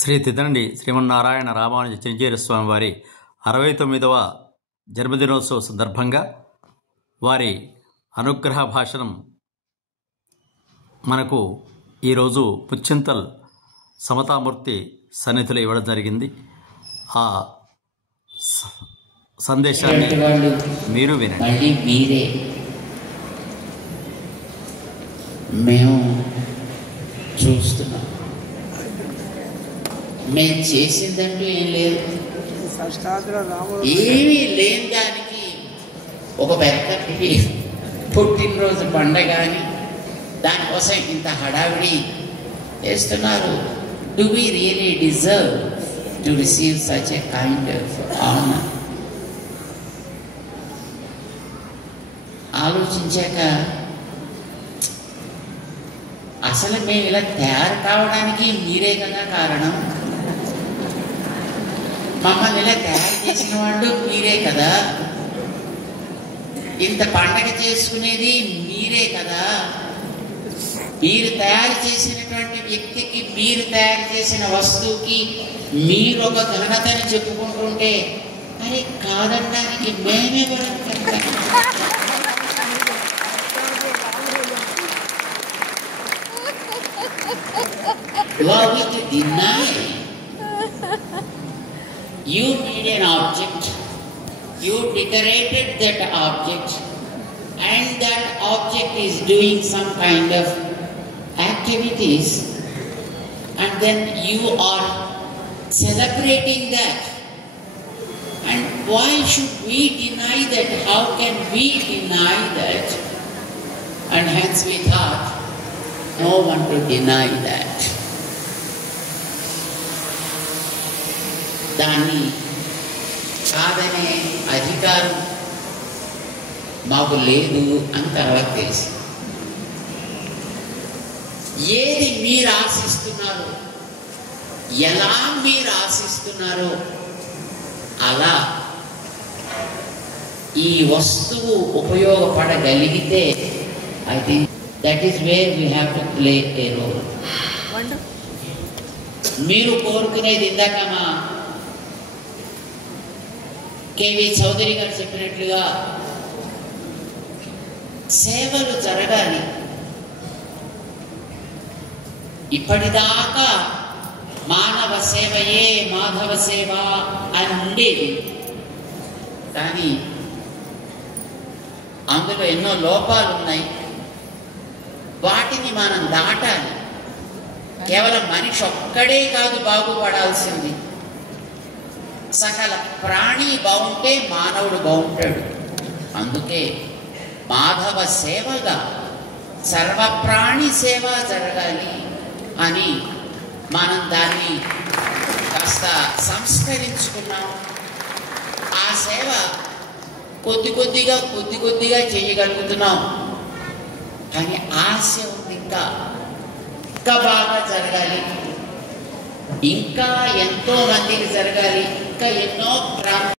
శ్రీ తిదండి శ్రీమన్నారాయణ రామానుజ చెంచేరి స్వామి వారి 69వ జన్మదినోత్సవ సందర్భంగా వారి అనుగ్రహ భాషణం మనకు ఈరోజు పుచ్చింతల్ సమతామూర్తి సన్నిధిలో ఇవ్వడం జరిగింది. ఆ సందేశాన్ని మీరు వినండి. మీరే మేము చూస్తున్నాం. మేము చేసిందంటూ ఏం లేదు. ఏమీ లేని దానికి ఒక పెద్ద పుట్టినరోజు పండగ అని దానికోసం ఇంత హడావిడి చేస్తున్నారు. Do we really deserve to receive such a kind of honour? ఆలోచించాక అసలు మేము ఇలా తయారు కావడానికి మీరే కదా కారణం. మమ్మల్ని ఇలా తయారు చేసిన వాళ్ళు మీరే కదా. ఇంత పండగ చేసుకునేది మీరే కదా. మీరు తయారు చేసినటువంటి వ్యక్తికి, మీరు తయారు చేసిన వస్తువుకి మీరు ఒక ఘనతని చెప్పుకుంటుంటే అరే కాదనడానికి మేమే are we to deny? You made an object, you decorated that object, and that object is doing some kind of activities, and then you are celebrating that. And why should we deny that? How can we deny that? And hence we thought no one to deny that. దాన్ని కాదనే అధికారం మాకు లేదు అని తర్వాత తెలిసి, ఏది మీరు ఆశిస్తున్నారో, ఎలా మీరు ఆశిస్తున్నారో అలా ఈ వస్తువు ఉపయోగపడగలిగితే I think that is where we have to play a role. మీరు కోరుకునేది ఇందాక మా కేవి చౌదరి గారు చెప్పినట్లుగా సేవలు జరగాలి. ఇప్పటిదాకా మానవ సేవయే మాధవ సేవ అని ఉండేది, కానీ అందులో ఎన్నో లోపాలు ఉన్నాయి. వాటిని మనం దాటాలి. కేవలం మనిషి ఒక్కడే కాదు బాగుపడాల్సింది, సకల ప్రాణి బాగుంటే మానవుడు బాగుంటాడు. అందుకే మాధవ సేవగా సర్వప్రాణి సేవ జరగాలి అని మనం దాన్ని కాస్త సంస్కరించుకున్నాం. ఆ సేవ కొద్ది కొద్దిగా చేయగలుగుతున్నాం. కానీ ఆశ ఉంది, ఇంకా బాగా జరగాలి, ఇంకా ఎంతో మందికి జరగాలి, ఇంకా ఎన్నో